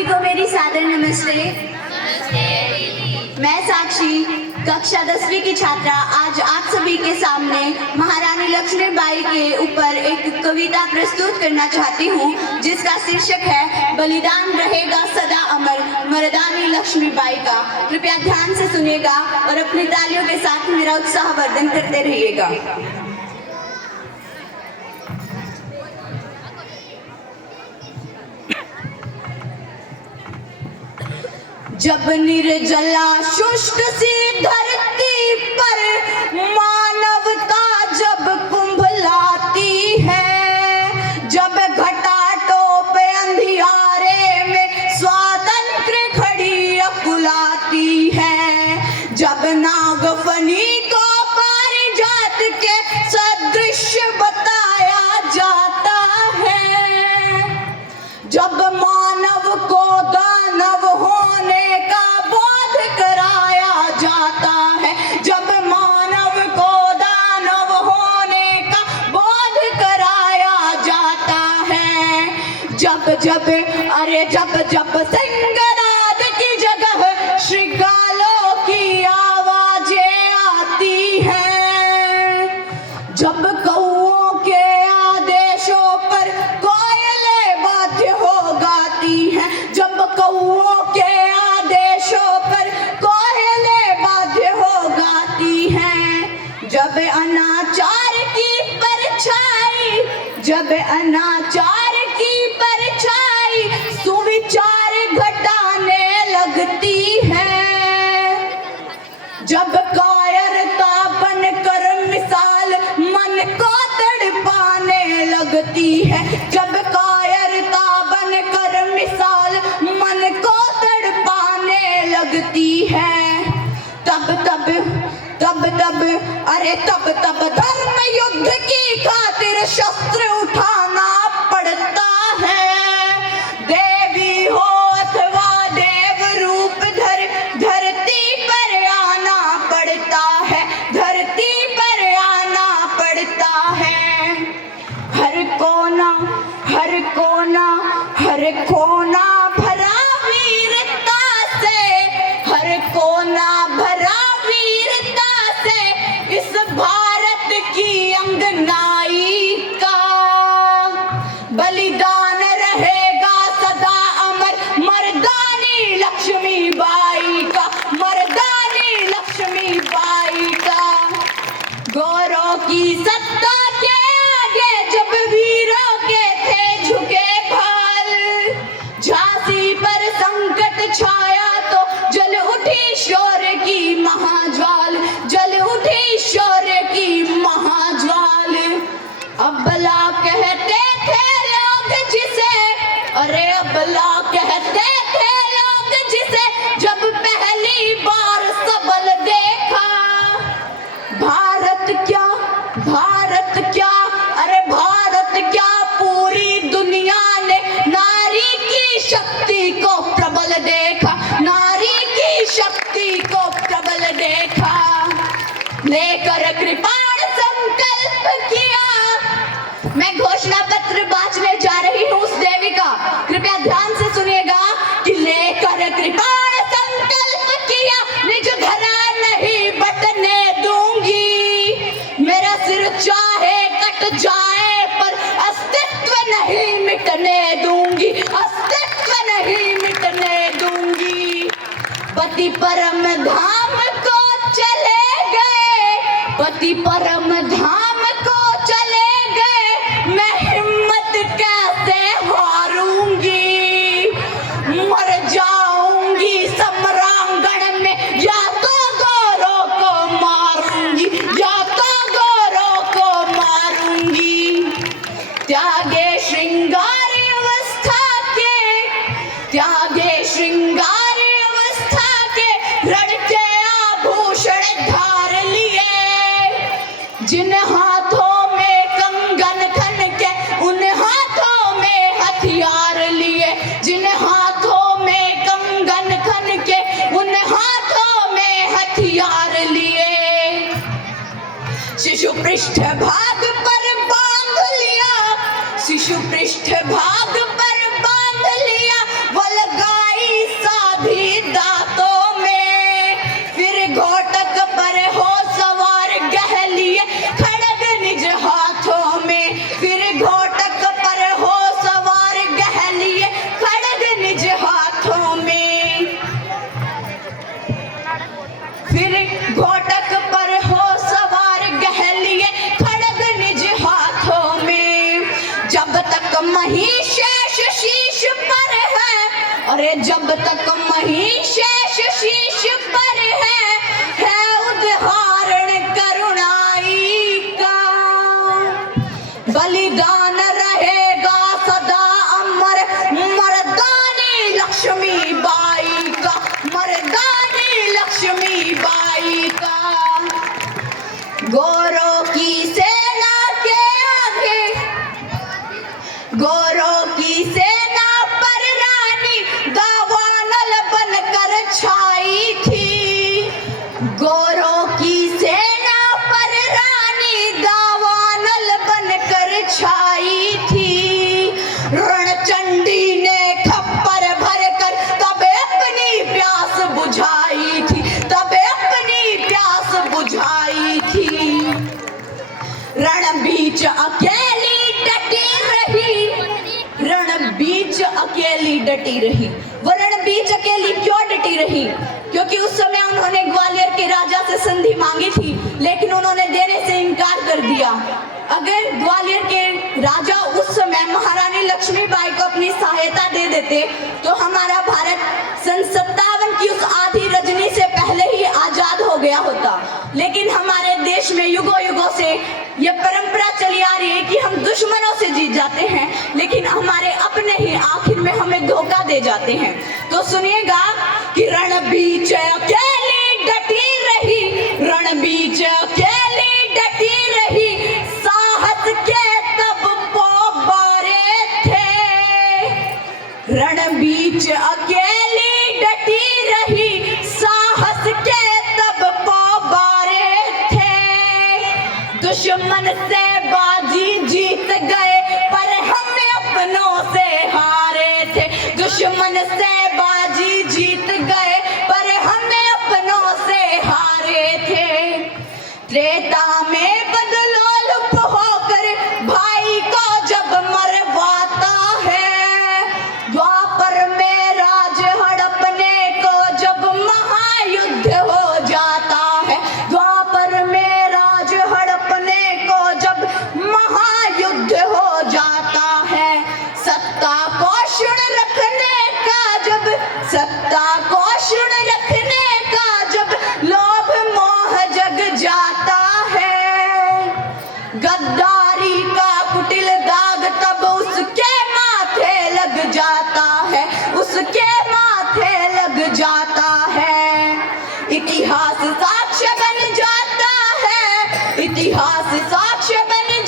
सभी को मेरी सादर नमस्ते। मैं साक्षी, कक्षा 10वीं की छात्रा, आज आप सभी के सामने महारानी लक्ष्मीबाई के ऊपर एक कविता प्रस्तुत करना चाहती हूँ, जिसका शीर्षक है बलिदान रहेगा सदा अमर मर्दानी लक्ष्मीबाई का। कृपया ध्यान से सुनिएगा और अपनी तालियों के साथ मेरा उत्साहवर्धन करते रहिएगा। जब निर्जला शुष्क सी धरती पर मानवता जब कुंभलाती है, जब घटाटों पे अंधियारे में स्वातंत्र खड़ी अकुलाती है, जब नागफनी को पारिजात के सदृश बताया जाता है, जब मानव को दानव होने का बोध कराया जाता है, जब मानव को दानव होने का बोध कराया जाता है, जब जब सिंहनाद की जगह श्रृंगालों की आवाजें आती हैं, जब कौओं के आदेशों पर कोयलें बाध्य हो गाती हैं, जब कौओं के आदेशों पर कोयलें बाध्य हो गाती हैं, जब अनाचार की परछाई, जब अनाचार की परछाई सुविचार घटाने लगती है, जब कायरता बनकर मिसाल मन को तड़पाने लगती है, जब कायरता बनकर मिसाल मन को तड़पाने लगती है, तब धर्म युद्ध की खातिर शस्त्र उठाना पड़ता है। देवी हो अथवा देव रूप धरती पर आना पड़ता है, धरती पर आना पड़ता है। हर कोना भरा वीरता से, हर कोना भरा वीरता से इस भारत की अंगनाई का बलिदान रहेगा सदा अमर मर्दानी लक्ष्मीबाई का, मर्दानी लक्ष्मीबाई का। गौरव की सत्ता के आगे जब वीरों के थे झुके भाल, झांसी पर संकट छाया तो जल उठी शौर्य की महाज्वाल, जल उठी शौर्य की महाज्वाल। अबला कहते थे लोग जिसे, अरे अबला कहते थे लोग जिसे जब पहली बार सबल देखा। भारत क्या, अरे भारत क्या, पूरी दुनिया ने नारी की शक्ति को प्रबल देखा, नारी की शक्ति को प्रबल देखा। लेकर कृपाण संकल्प किया, मैं घोषणा पत्र बांटने जा रही हूँ उस देवी का, कृपया ध्यान से सुनिएगा कि लेकर कृपाण संकल्प किया, निज धरा नहीं बटने दूंगी। मेरा सिर चाहे कट जाए पर अस्तित्व नहीं मिटने दूंगी, अस्तित्व नहीं मिटने दूंगी। पति परम धाम को चले गए, पति परम धाम को चले गए, मैं हिम्मत कैसे हारूंगी। मर जाऊंगी सम्रांगण में या तो गौरों को मारूंगी, या तो गौरों को मारूंगी। त्यागे श्रृंगार अवस्था के, त्यागे श्रृंगार अवस्था के रण के आभूषण धार लिए, जिन हाथों में कंगन खन के उन हाथों में हथियार लिए, जिन हाथों में कंगन खन के उन हाथों में हथियार लिए। शिशु पृष्ठ भाग पर बांध लिया, शिशु पृष्ठ भाग पर बांध लिया, वो लगा अरे जब तक महिषेष शीश पर है उदाहरण करुणाई का, बलिदान रहेगा सदा अमर मर्दानी लक्ष्मीबाई का, मर्दानी लक्ष्मीबाई का। गोरों की सेना के आगे, गोरों की सेना पर रानी दावानल बनकर छाई थी, गोरों की सेना पर रानी दावानल बनकर छाई थी। रणचंडी ने खप्पर भरकर तब अपनी प्यास बुझाई थी, तब अपनी प्यास बुझाई थी। रण बीच अकेली डटी रही, रण बीच अकेली डटी रही। वो रण बीच अकेली क्यों डटी रही? क्योंकि उस समय उन्होंने ग्वालियर के राजा से संधि मांगी थी, लेकिन उन्होंने देने से इनकार कर दिया। अगर ग्वालियर के राजा उस समय महारानी लक्ष्मीबाई को अपनी सहायता दे देते तो हमारा भारत सन 57 की उस आधी रजनी से पहले ही आजाद हो गया होता। लेकिन हमारे देश में युगों युगों से ये परंपरा चली आ रही है कि हम दुश्मनों से जीत जाते हैं, लेकिन हमारे अपने ही आखिर में हमें धोखा दे जाते हैं। तो सुनिएगा कि रण बीच अकेली डटी रही, रण बीच अकेली डटी रही, साहस के तब पोबारे थे। रण बीच अकेली डटी रही, साहस के तब पोबारे थे। दुश्मन से बाजी जीत गए पर हम अपनों से हारे थे, दुश्मन से बाजी जीत गए पर हम अपनों से हारे थे। त्रेता में बदलालुप होकर भाई को जब मरवाता है, द्वापर में राज हड़पने को जब महायुद्ध हो जाता है, द्वापर में राज हड़पने को जब महायुद्ध हो जाता है। सत्ता को क्षुण रखने का जब, सत्ता को क्षुण रखने का जब लोभ मोह जग जाता है, गद्दारी का कुटिल दाग तब उसके माथे लग जाता है, उसके माथे लग जाता है। इतिहास साक्ष्य बन जाता है, इतिहास साक्ष्य बन